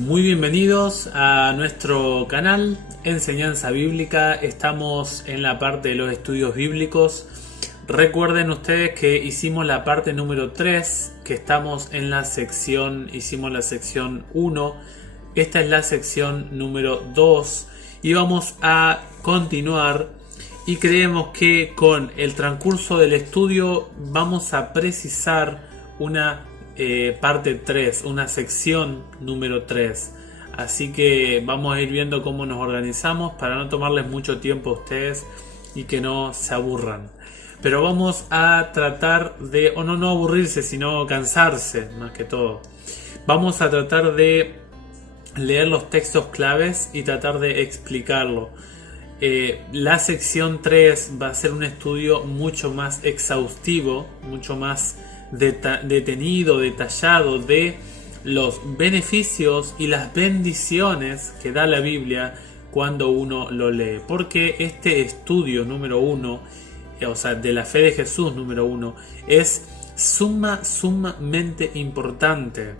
Muy bienvenidos a nuestro canal Enseñanza Bíblica. Estamos en la parte de los estudios bíblicos. Recuerden ustedes que hicimos la parte número 3, que estamos en la sección, hicimos la sección 1. Esta es la sección número 2 y vamos a continuar, y creemos que con el transcurso del estudio vamos a precisar una parte 3, una sección número 3. Así que vamos a ir viendo cómo nos organizamos para no tomarles mucho tiempo a ustedes y que no se aburran. Pero vamos a tratar de, o no aburrirse, sino cansarse más que todo. Vamos a tratar de leer los textos claves y tratar de explicarlo. La sección 3 va a ser un estudio mucho más exhaustivo, mucho más detenido, detallado de los beneficios y las bendiciones que da la Biblia cuando uno lo lee. Porque este estudio número 1, o sea, de la fe de Jesús número 1, es sumamente importante.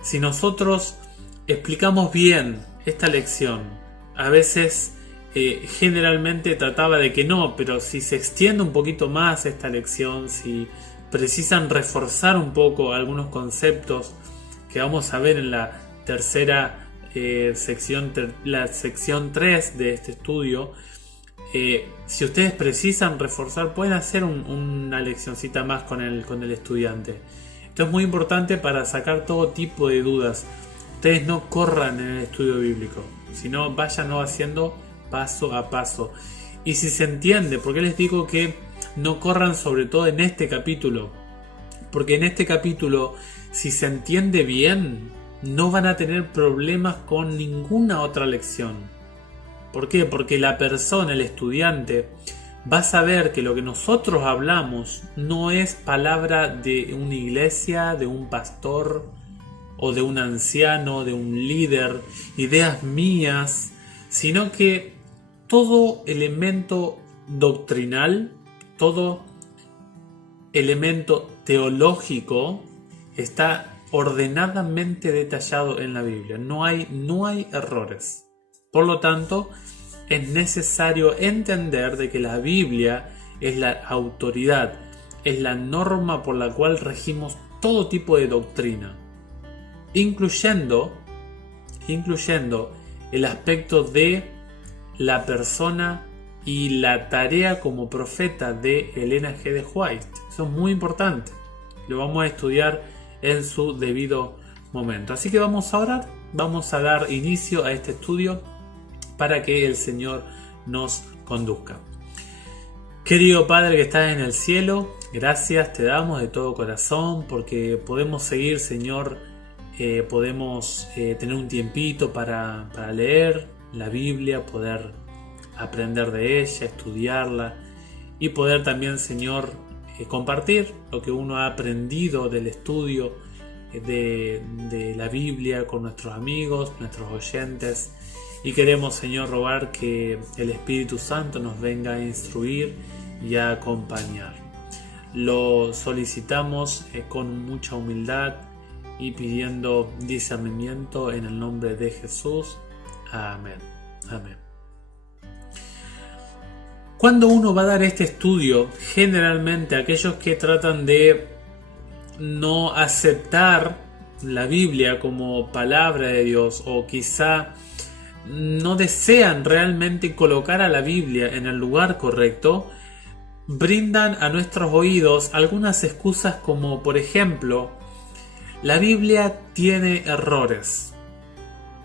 Si nosotros explicamos bien esta lección, a veces generalmente trataba de que no, pero si se extiende un poquito más esta lección, si precisan reforzar un poco algunos conceptos que vamos a ver en la tercera sección, la sección 3 de este estudio, si ustedes precisan reforzar, pueden hacer una leccioncita más con el estudiante. Esto es muy importante para sacar todo tipo de dudas. Ustedes no corran en el estudio bíblico, sino vayan haciendo paso a paso. Y si se entiende, ¿por qué les digo que no corran sobre todo en este capítulo? Porque en este capítulo, si se entiende bien, no van a tener problemas con ninguna otra lección. ¿Por qué? Porque la persona, el estudiante, va a saber que lo que nosotros hablamos no es palabra de una iglesia, de un pastor o de un anciano, de un líder, ideas mías, sino que todo elemento doctrinal, todo elemento teológico está ordenadamente detallado en la Biblia. No hay errores. Por lo tanto, es necesario entender de que la Biblia es la autoridad, es la norma por la cual regimos todo tipo de doctrina, incluyendo el aspecto de la persona y la tarea como profeta de Elena G. de White. Eso es muy importante. Lo vamos a estudiar en su debido momento. Así que vamos a orar, vamos a dar inicio a este estudio para que el Señor nos conduzca. Querido Padre que estás en el cielo, gracias te damos de todo corazón porque podemos seguir, Señor, podemos tener un tiempito para leer la Biblia, poder aprender de ella, estudiarla y poder también, Señor, compartir lo que uno ha aprendido del estudio de la Biblia con nuestros amigos, nuestros oyentes. Y queremos, Señor, rogar que el Espíritu Santo nos venga a instruir y a acompañar. Lo solicitamos con mucha humildad y pidiendo discernimiento en el nombre de Jesús. Amén. Amén. Cuando uno va a dar este estudio, generalmente aquellos que tratan de no aceptar la Biblia como palabra de Dios, o quizá no desean realmente colocar a la Biblia en el lugar correcto, brindan a nuestros oídos algunas excusas como, por ejemplo, la Biblia tiene errores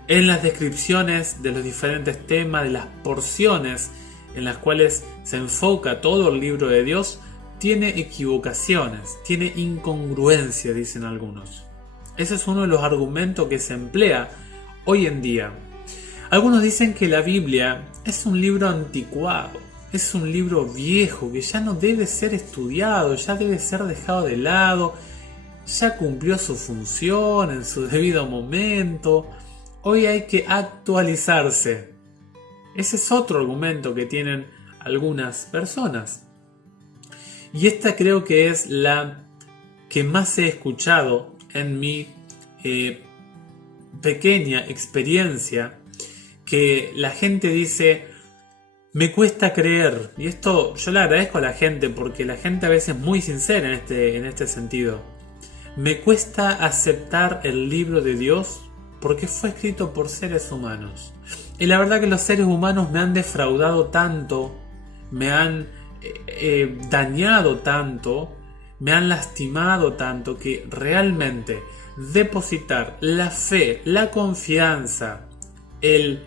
en las descripciones de los diferentes temas, de las porciones en las cuales se enfoca todo el libro de Dios, tiene equivocaciones, tiene incongruencia, dicen algunos. Ese es uno de los argumentos que se emplea hoy en día. Algunos dicen que la Biblia es un libro anticuado, es un libro viejo que ya no debe ser estudiado, ya debe ser dejado de lado, ya cumplió su función en su debido momento, hoy hay que actualizarse. Ese es otro argumento que tienen algunas personas. Y esta creo que es la que más he escuchado en mi pequeña experiencia que la gente dice, me cuesta creer. Y esto yo le agradezco a la gente, porque la gente a veces es muy sincera en este sentido. Me cuesta aceptar el libro de Dios porque fue escrito por seres humanos. Y la verdad que los seres humanos me han defraudado tanto, me han dañado tanto, me han lastimado tanto, que realmente depositar la fe, la confianza, el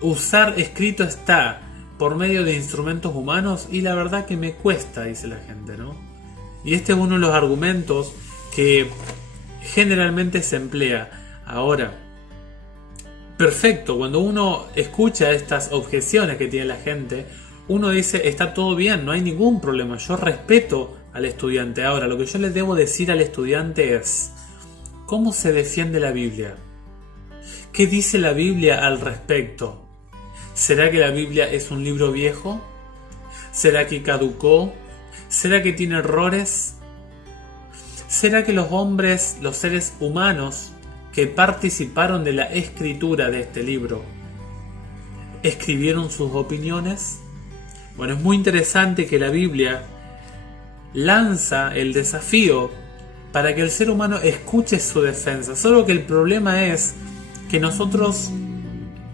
usar escrito está por medio de instrumentos humanos, y la verdad que me cuesta, dice la gente, ¿no? Y este es uno de los argumentos que generalmente se emplea. Ahora, perfecto, cuando uno escucha estas objeciones que tiene la gente, uno dice, está todo bien, no hay ningún problema, yo respeto al estudiante. Ahora, lo que yo le debo decir al estudiante es, ¿cómo se defiende la Biblia? ¿Qué dice la Biblia al respecto? ¿Será que la Biblia es un libro viejo? ¿Será que caducó? ¿Será que tiene errores? ¿Será que los hombres, los seres humanos que participaron de la escritura de este libro, escribieron sus opiniones? Bueno, es muy interesante que la Biblia lanza el desafío para que el ser humano escuche su defensa. Solo que el problema es que nosotros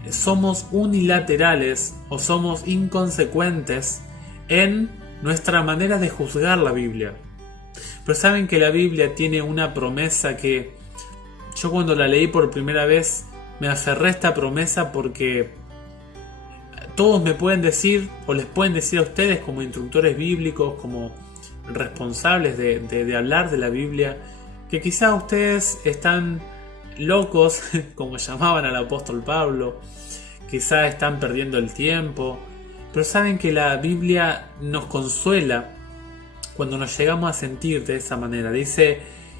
somos unilaterales o somos inconsecuentes en nuestra manera de juzgar la Biblia. Pero saben que la Biblia tiene una promesa que yo, cuando la leí por primera vez, me aferré a esta promesa, porque todos me pueden decir, o les pueden decir a ustedes como instructores bíblicos, como responsables de hablar de la Biblia, que quizás ustedes están locos, como llamaban al apóstol Pablo, quizás están perdiendo el tiempo, pero saben que la Biblia nos consuela cuando nos llegamos a sentir de esa manera. Dice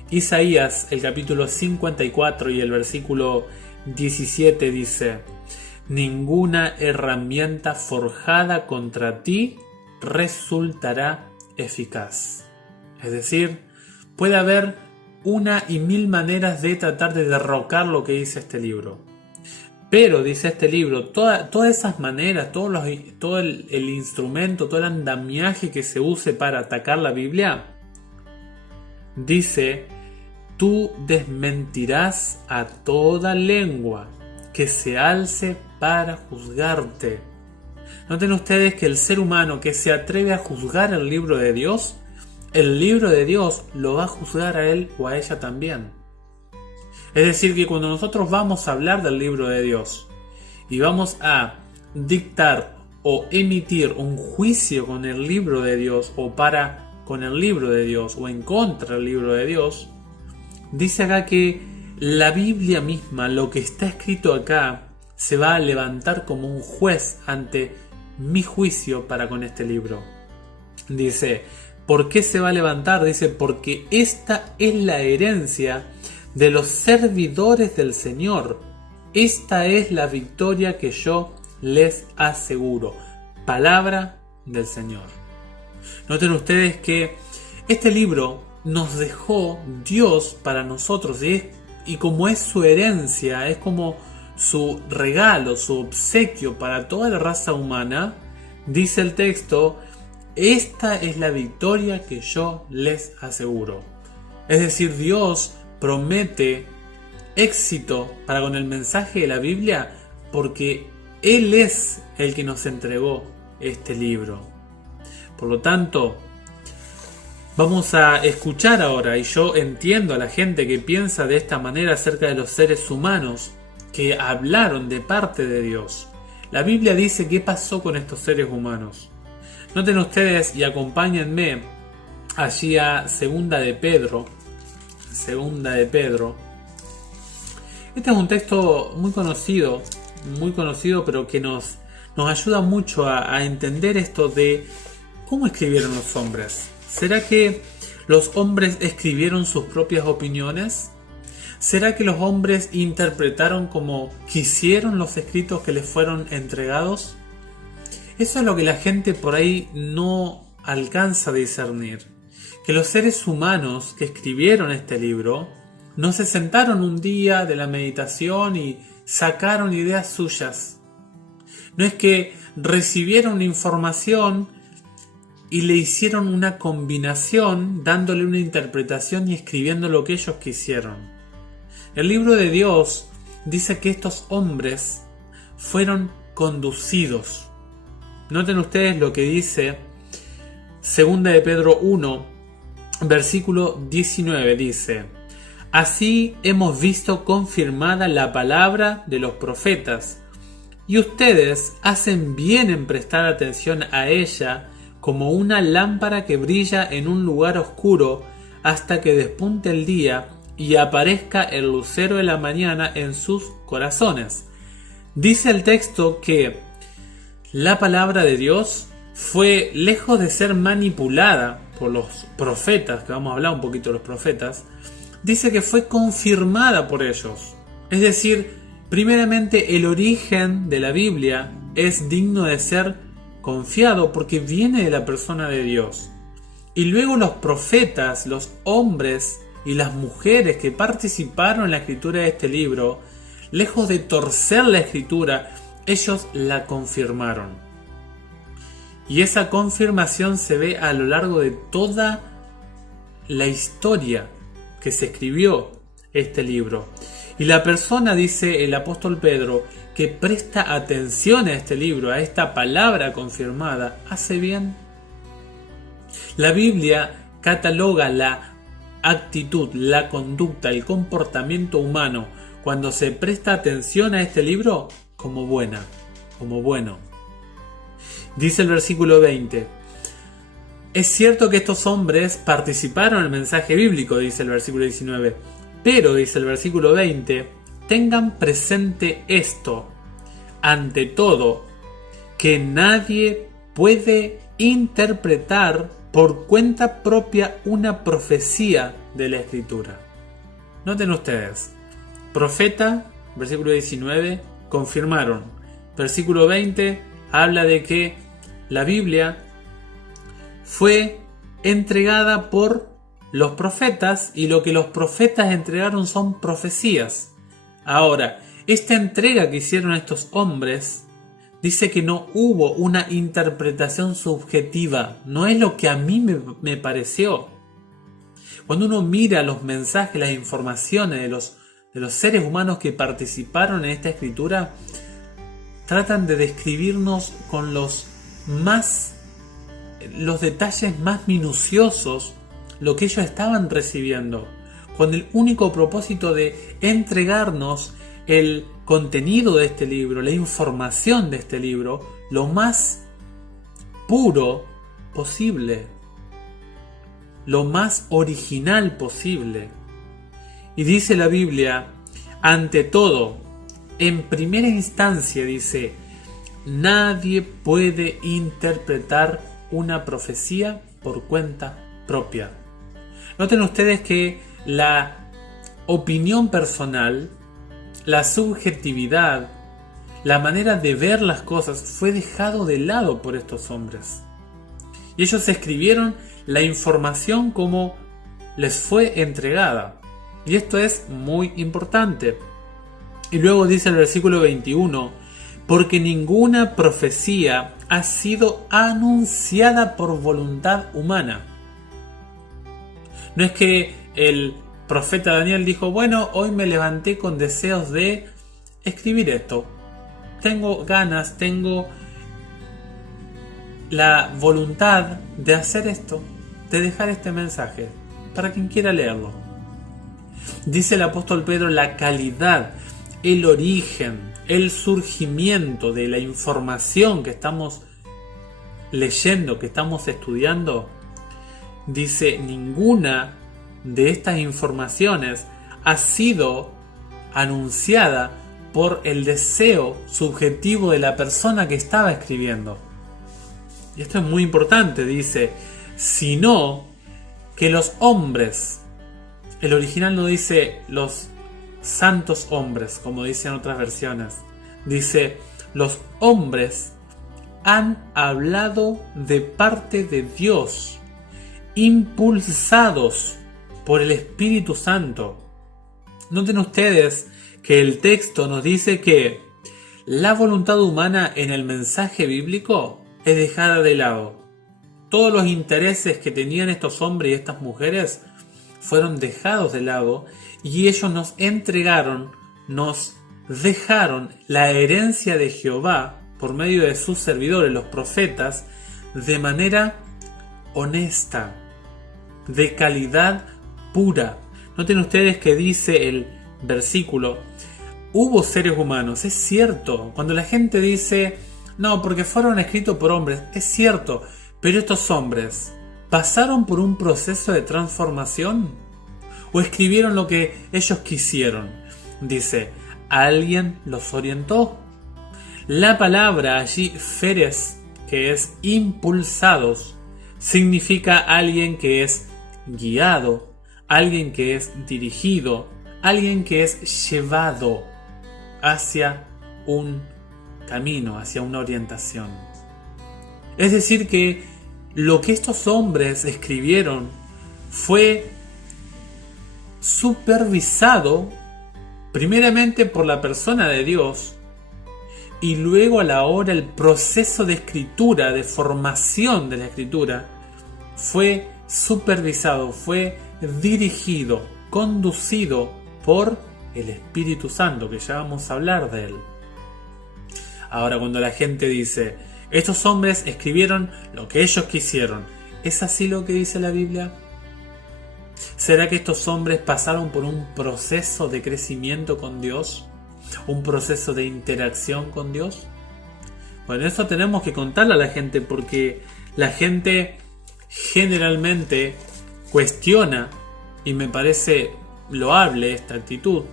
Isaías, el capítulo 54 y el versículo 17, dice: ninguna herramienta forjada contra ti resultará eficaz. Es decir, puede haber una y mil maneras de tratar de derrocar lo que dice este libro. Pero, dice este libro, todas esas maneras, todo el instrumento, todo el andamiaje que se use para atacar la Biblia, dice: tú desmentirás a toda lengua que se alce para juzgarte. Noten ustedes que el ser humano que se atreve a juzgar el libro de Dios lo va a juzgar a él o a ella también. Es decir, que cuando nosotros vamos a hablar del libro de Dios y vamos a dictar o emitir un juicio con el libro de Dios, o con el libro de Dios, o en contra del libro de Dios, dice acá que la Biblia misma, lo que está escrito acá, se va a levantar como un juez ante mi juicio para con este libro. Dice, ¿por qué se va a levantar? Dice, porque esta es la herencia de los servidores del Señor. Esta es la victoria que yo les aseguro. Palabra del Señor. Noten ustedes que este libro nos dejó Dios para nosotros, y como es su herencia, es como su regalo, su obsequio para toda la raza humana, dice el texto: esta es la victoria que yo les aseguro. Es decir, Dios promete éxito para con el mensaje de la Biblia, porque Él es el que nos entregó este libro. Por lo tanto, vamos a escuchar ahora, y yo entiendo a la gente que piensa de esta manera acerca de los seres humanos que hablaron de parte de Dios. La Biblia dice qué pasó con estos seres humanos. Noten ustedes y acompáñenme allí a Segunda de Pedro. Este es un texto muy conocido, pero que nos ayuda mucho a entender esto de cómo escribieron los hombres. ¿Será que los hombres escribieron sus propias opiniones? ¿Será que los hombres interpretaron como quisieron los escritos que les fueron entregados? Eso es lo que la gente por ahí no alcanza a discernir. Que los seres humanos que escribieron este libro No se sentaron un día de la meditación y sacaron ideas suyas. No es que recibieron información y le hicieron una combinación, dándole una interpretación y escribiendo lo que ellos quisieron. El libro de Dios dice que estos hombres fueron conducidos. Noten ustedes lo que dice 2 de Pedro 1, versículo 19, dice: así hemos visto confirmada la palabra de los profetas, y ustedes hacen bien en prestar atención a ella como una lámpara que brilla en un lugar oscuro hasta que despunte el día y aparezca el lucero de la mañana en sus corazones. Dice el texto que la palabra de Dios fue, lejos de ser manipulada por los profetas, que vamos a hablar un poquito de los profetas, dice que fue confirmada por ellos. Es decir, primeramente el origen de la Biblia es digno de ser confiado porque viene de la persona de Dios. Y luego los profetas, los hombres y las mujeres que participaron en la escritura de este libro, lejos de torcer la escritura, ellos la confirmaron. Y esa confirmación se ve a lo largo de toda la historia que se escribió este libro. Y la persona, dice el apóstol Pedro, que presta atención a este libro, a esta palabra confirmada, hace bien. La Biblia cataloga la actitud, la conducta, el comportamiento humano cuando se presta atención a este libro como buena, como bueno. Dice el versículo 20: es cierto que estos hombres participaron en el mensaje bíblico, dice el versículo 19, pero, dice el versículo 20, tengan presente esto, ante todo, que nadie puede interpretar por cuenta propia una profecía de la Escritura. Noten ustedes, profeta, versículo 19, confirmaron. Versículo 20 habla de que la Biblia fue entregada por los profetas y lo que los profetas entregaron son profecías. Ahora, esta entrega que hicieron estos hombres dice que no hubo una interpretación subjetiva, no es lo que a mí me pareció. Cuando uno mira los mensajes, las informaciones de los seres humanos que participaron en esta escritura, tratan de describirnos con los detalles más minuciosos lo que ellos estaban recibiendo, con el único propósito de entregarnos el contenido de este libro, la información de este libro, lo más puro posible, lo más original posible. Y dice la Biblia, ante todo, en primera instancia dice, nadie puede interpretar una profecía por cuenta propia. Noten ustedes que la opinión personal, la subjetividad, la manera de ver las cosas fue dejado de lado por estos hombres. Y ellos escribieron la información como les fue entregada. Y esto es muy importante. Y luego dice el versículo 21, porque ninguna profecía ha sido anunciada por voluntad humana. No es que el profeta Daniel dijo, bueno, hoy me levanté con deseos de escribir esto. Tengo ganas, tengo la voluntad de hacer esto, de dejar este mensaje, para quien quiera leerlo. Dice el apóstol Pedro, la calidad, el origen, el surgimiento de la información que estamos leyendo, que estamos estudiando, dice, ninguna de estas informaciones ha sido anunciada por el deseo subjetivo de la persona que estaba escribiendo. Y esto es muy importante, dice, sino que los hombres, el original no dice los santos hombres, como dicen otras versiones, dice, los hombres han hablado de parte de Dios, impulsados por el Espíritu Santo. Noten ustedes que el texto nos dice que la voluntad humana en el mensaje bíblico es dejada de lado. Todos los intereses que tenían estos hombres y estas mujeres fueron dejados de lado y ellos nos entregaron, nos dejaron la herencia de Jehová por medio de sus servidores, los profetas, de manera honesta, de calidad pura. Noten ustedes que dice el versículo: hubo seres humanos. Es cierto, cuando la gente dice no, porque fueron escritos por hombres, es cierto, pero estos hombres ¿pasaron por un proceso de transformación? ¿O escribieron lo que ellos quisieron? Dice, ¿alguien los orientó? La palabra allí, feres, que es impulsados, significa alguien que es guiado, alguien que es dirigido, alguien que es llevado hacia un camino, hacia una orientación. Es decir que lo que estos hombres escribieron fue supervisado primeramente por la persona de Dios y luego a la hora el proceso de escritura, de formación de la escritura, fue supervisado, fue dirigido, conducido por el Espíritu Santo, que ya vamos a hablar de él. Ahora, cuando la gente dice, estos hombres escribieron lo que ellos quisieron, ¿es así lo que dice la Biblia? ¿Será que estos hombres pasaron por un proceso de crecimiento con Dios? ¿Un proceso de interacción con Dios? Bueno, eso tenemos que contarle a la gente, porque la gente generalmente cuestiona, y me parece loable esta actitud,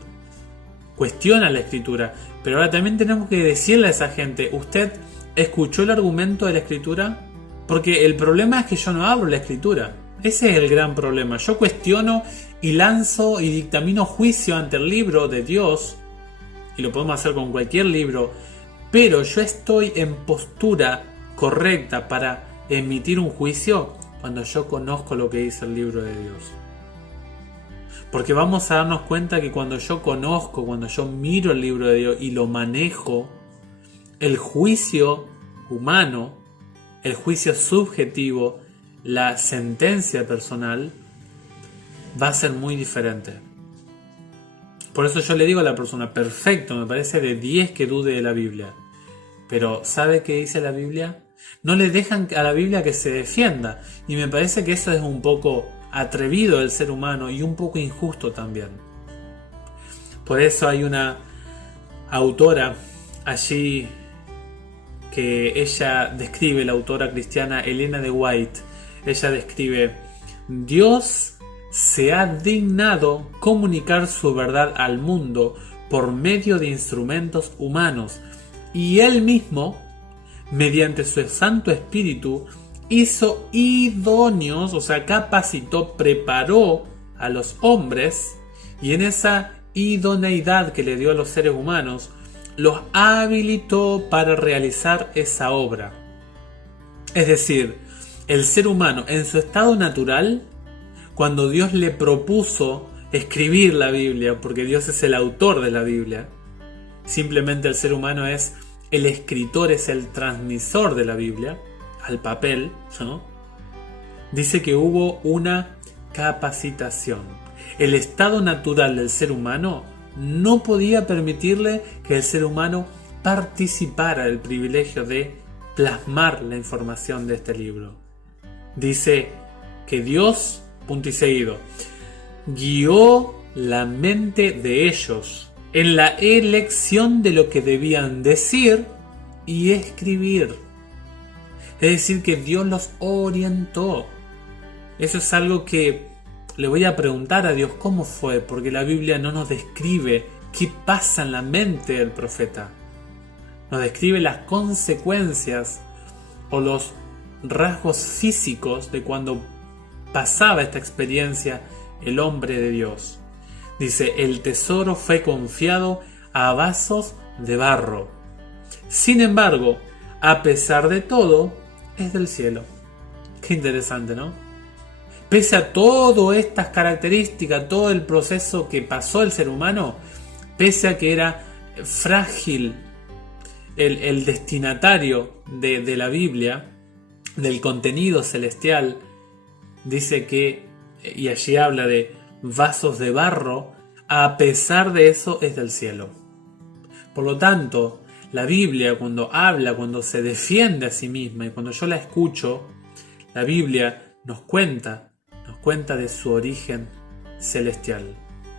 cuestiona la Escritura, pero ahora también tenemos que decirle a esa gente, ¿usted escuchó el argumento de la Escritura? Porque el problema es que yo no hablo la Escritura. Ese es el gran problema. Yo cuestiono y lanzo y dictamino juicio ante el libro de Dios, y lo podemos hacer con cualquier libro, pero yo estoy en postura correcta para emitir un juicio cuando yo conozco lo que dice el libro de Dios. Porque vamos a darnos cuenta que cuando yo conozco, cuando yo miro el libro de Dios y lo manejo, el juicio humano, el juicio subjetivo, la sentencia personal va a ser muy diferente. Por eso yo le digo a la persona, perfecto, me parece de 10 que dude de la Biblia. Pero ¿sabe qué dice la Biblia? No le dejan a la Biblia que se defienda. Y me parece que eso es un poco atrevido del ser humano y un poco injusto también. Por eso hay una autora allí que ella describe, la autora cristiana Elena de White. Ella describe, Dios se ha dignado comunicar su verdad al mundo por medio de instrumentos humanos, y Él mismo, mediante su Santo Espíritu, hizo idóneos, o sea, capacitó, preparó a los hombres, y en esa idoneidad que le dio a los seres humanos, los habilitó para realizar esa obra. Es decir, el ser humano en su estado natural, cuando Dios le propuso escribir la Biblia, porque Dios es el autor de la Biblia, simplemente el ser humano es el escritor, es el transmisor de la Biblia al papel, ¿no? Dice que hubo una capacitación. El estado natural del ser humano no podía permitirle que el ser humano participara del privilegio de plasmar la información de este libro. Dice que Dios, punto y seguido, guió la mente de ellos en la elección de lo que debían decir y escribir. Es decir, que Dios los orientó. Eso es algo que le voy a preguntar a Dios cómo fue, porque la Biblia no nos describe qué pasa en la mente del profeta. Nos describe las consecuencias o los rasgos físicos de cuando pasaba esta experiencia el hombre de Dios. Dice, el tesoro fue confiado a vasos de barro. Sin embargo, a pesar de todo, es del cielo. Qué interesante, ¿no? Pese a todas estas características, todo el proceso que pasó el ser humano, pese a que era frágil el destinatario de la Biblia, del contenido celestial, dice que, y allí habla de vasos de barro, a pesar de eso es del cielo. Por lo tanto, la Biblia cuando habla, cuando se defiende a sí misma y cuando yo la escucho, la Biblia nos cuenta de su origen celestial.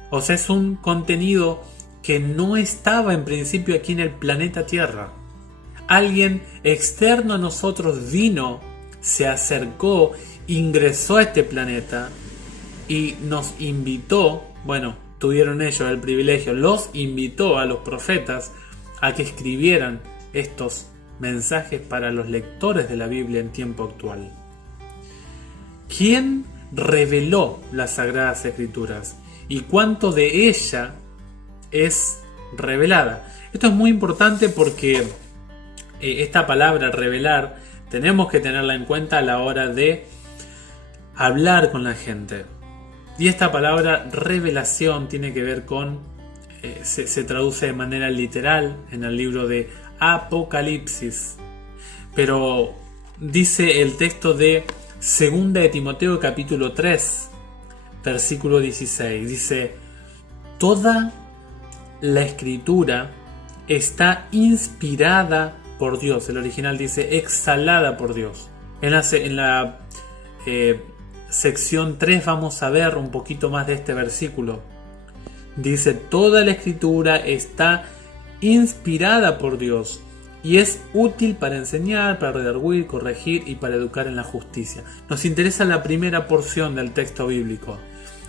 O sea, es un contenido que no estaba en principio aquí en el planeta Tierra. Alguien externo a nosotros vino, se acercó, ingresó a este planeta y nos invitó, bueno, tuvieron ellos el privilegio, los invitó a los profetas a que escribieran estos mensajes para los lectores de la Biblia en tiempo actual. ¿Quién reveló las Sagradas Escrituras? ¿Y cuánto de ella es revelada? Esto es muy importante porque esta palabra revelar tenemos que tenerla en cuenta a la hora de hablar con la gente. Y esta palabra revelación tiene que ver con, se traduce de manera literal en el libro de Apocalipsis. Pero dice el texto de 2 de Timoteo capítulo 3, versículo 16. Dice, toda la escritura está inspirada por Dios. El original dice exhalada por Dios. En la sección 3 vamos a ver un poquito más de este versículo. Dice, toda la escritura está inspirada por Dios y es útil para enseñar, para redarguir, corregir y para educar en la justicia. Nos interesa la primera porción del texto bíblico.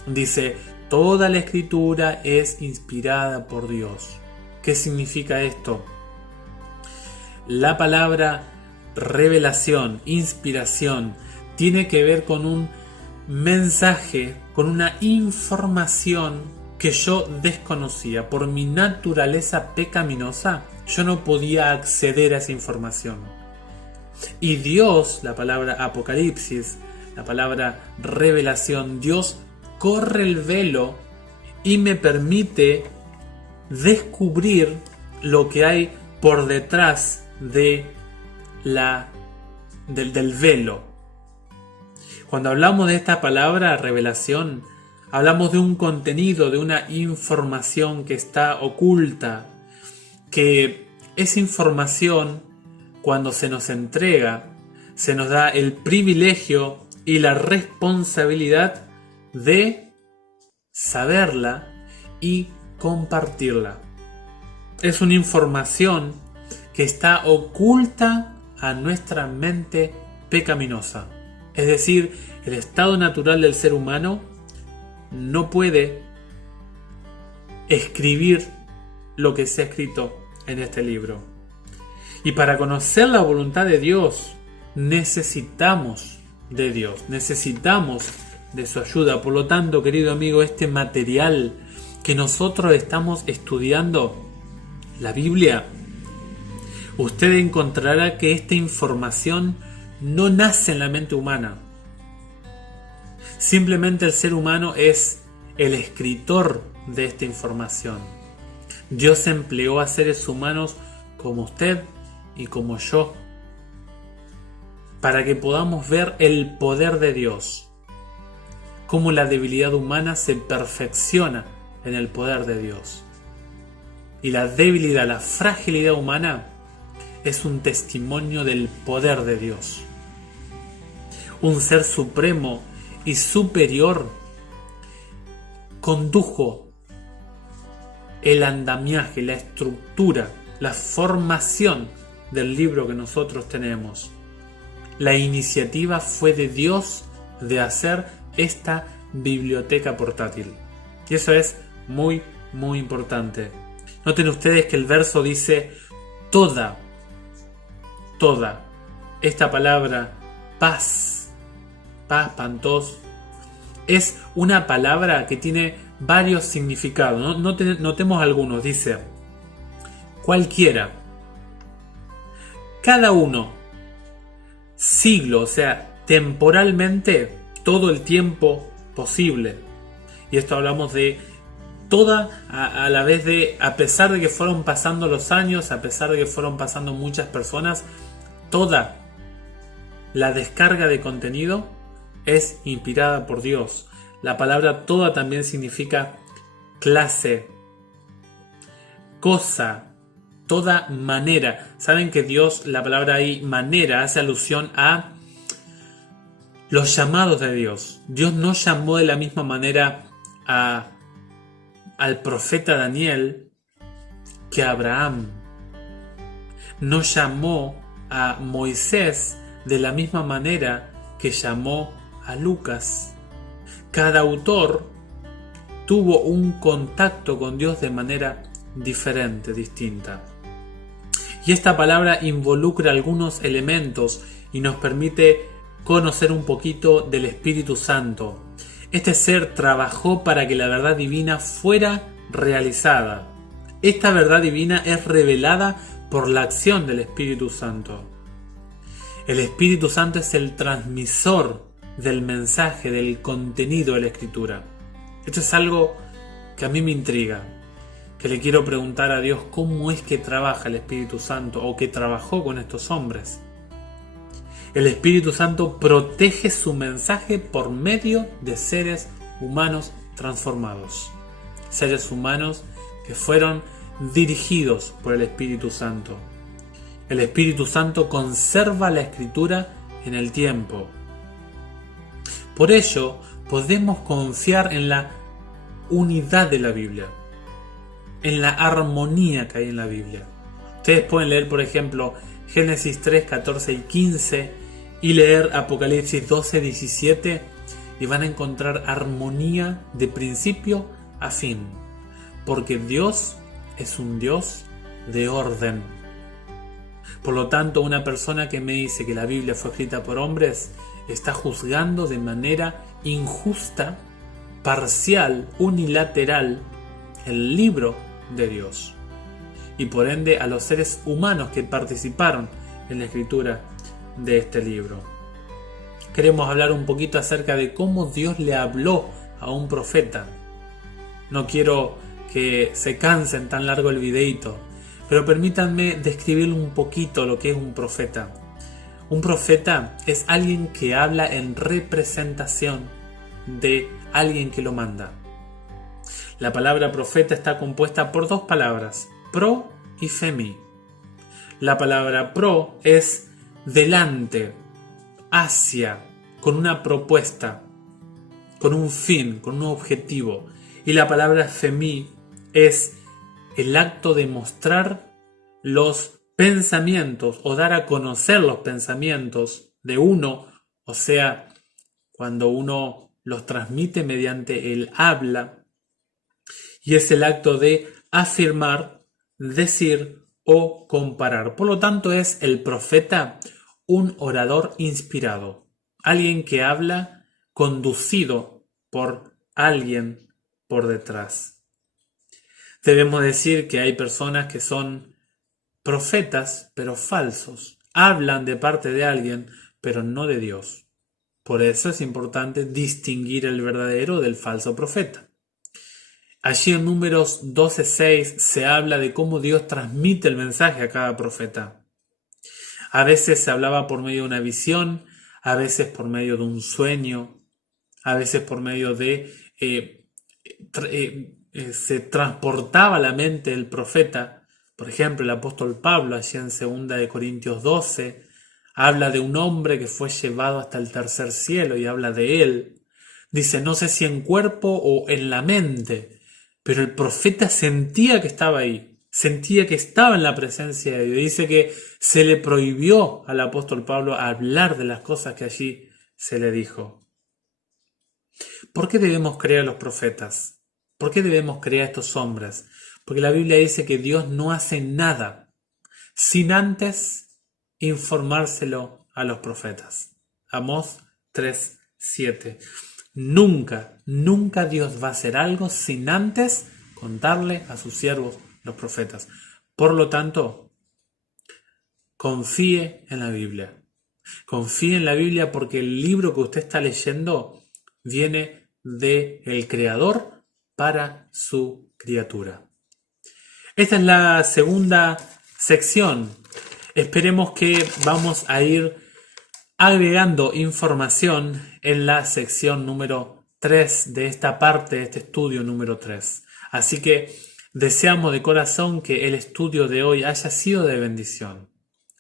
Dice, toda la escritura es inspirada por Dios. ¿Qué significa esto? La palabra revelación, inspiración, tiene que ver con un mensaje, con una información que yo desconocía. Por mi naturaleza pecaminosa, yo no podía acceder a esa información. Y Dios, la palabra Apocalipsis, la palabra revelación, Dios corre el velo y me permite descubrir lo que hay por detrás del velo. Cuando hablamos de esta palabra revelación, hablamos de un contenido, de una información que está oculta, que esa información, cuando se nos entrega, se nos da el privilegio y la responsabilidad de saberla y compartirla. Es una información que está oculta a nuestra mente pecaminosa. Es decir, el estado natural del ser humano no puede escribir lo que se ha escrito en este libro. Y para conocer la voluntad de Dios, necesitamos de Dios, necesitamos de su ayuda. Por lo tanto, querido amigo, este material que nosotros estamos estudiando, la Biblia, usted encontrará que esta información no nace en la mente humana. Simplemente el ser humano es el escritor de esta información. Dios empleó a seres humanos como usted y como yo para que podamos ver el poder de Dios, cómo la debilidad humana se perfecciona en el poder de Dios. Y la debilidad, la fragilidad humana es un testimonio del poder de Dios. Un ser supremo y superior condujo el andamiaje, la estructura, la formación del libro que nosotros tenemos. La iniciativa fue de Dios de hacer esta biblioteca portátil. Y eso es muy, muy importante. Noten ustedes que el verso dice toda. Esta palabra paz, pantos, es una palabra que tiene varios significados. Notemos algunos. Dice cualquiera, cada uno, siglo, o sea, temporalmente todo el tiempo posible. Y esto hablamos de toda, a la vez de, a pesar de que fueron pasando los años, a pesar de que fueron pasando muchas personas, toda la descarga de contenido es inspirada por Dios. La palabra toda también significa clase, cosa, toda manera. Saben que Dios, la palabra ahí, manera, hace alusión a los llamados de Dios. Dios no llamó de la misma manera al profeta Daniel que a Abraham. No llamó a Moisés de la misma manera que llamó a Lucas. Cada autor tuvo un contacto con Dios de manera diferente, distinta. Y esta palabra involucra algunos elementos y nos permite conocer un poquito del Espíritu Santo. Este ser trabajó para que la verdad divina fuera realizada. Esta verdad divina es revelada por la acción del Espíritu Santo. El Espíritu Santo es el transmisor del mensaje, del contenido de la Escritura. Esto es algo que a mí me intriga, que le quiero preguntar a Dios cómo es que trabaja el Espíritu Santo o que trabajó con estos hombres. El Espíritu Santo protege su mensaje por medio de seres humanos transformados. Seres humanos que fueron dirigidos por el Espíritu Santo. El Espíritu Santo conserva la Escritura en el tiempo. Por ello, podemos confiar en la unidad de la Biblia, en la armonía que hay en la Biblia. Ustedes pueden leer, por ejemplo, Génesis 3, 14 y 15 y leer Apocalipsis 12, 17 y van a encontrar armonía de principio a fin, porque Dios es un Dios de orden. Por lo tanto, una persona que me dice que la Biblia fue escrita por hombres está juzgando de manera injusta, parcial, unilateral el libro de Dios y por ende a los seres humanos que participaron en la escritura de este libro. Queremos hablar un poquito acerca de cómo Dios le habló a un profeta. No quiero que se cansen tan largo el videito, pero permítanme describir un poquito lo que es un profeta. Un profeta es alguien que habla en representación de alguien que lo manda. La palabra profeta está compuesta por dos palabras, pro y femi. La palabra pro es delante, hacia, con una propuesta, con un fin, con un objetivo. Y la palabra femi es el acto de mostrar los pensamientos o dar a conocer los pensamientos de uno, o sea, cuando uno los transmite mediante el habla, y es el acto de afirmar, decir o comparar. Por lo tanto, es el profeta un orador inspirado, alguien que habla conducido por alguien por detrás. Debemos decir que hay personas que son profetas, pero falsos. Hablan de parte de alguien, pero no de Dios. Por eso es importante distinguir el verdadero del falso profeta. Allí en Números 12:6 se habla de cómo Dios transmite el mensaje a cada profeta. A veces se hablaba por medio de una visión, a veces por medio de un sueño, a veces por medio de se transportaba a la mente del profeta. Por ejemplo, el apóstol Pablo, allí en 2 Corintios 12, habla de un hombre que fue llevado hasta el tercer cielo y habla de él. Dice, no sé si en cuerpo o en la mente, pero el profeta sentía que estaba ahí, sentía que estaba en la presencia de Dios. Dice que se le prohibió al apóstol Pablo hablar de las cosas que allí se le dijo. ¿Por qué debemos creer a los profetas? ¿Por qué debemos creer a estos hombres? Porque la Biblia dice que Dios no hace nada sin antes informárselo a los profetas. Amós 3:7. Nunca Dios va a hacer algo sin antes contarle a sus siervos, los profetas. Por lo tanto, confíe en la Biblia. Confíe en la Biblia porque el libro que usted está leyendo viene del Creador para su criatura. Esta es la segunda sección. Esperemos que vamos a ir agregando información en la sección número 3 de esta parte, de este estudio número 3. Así que deseamos de corazón que el estudio de hoy haya sido de bendición,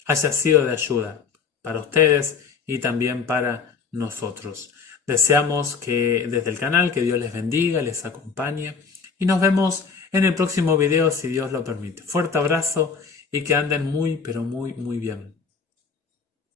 haya sido de ayuda para ustedes y también para nosotros. Deseamos que desde el canal que Dios les bendiga, les acompañe y nos vemos en el próximo video si Dios lo permite. Fuerte abrazo y que anden muy pero muy bien.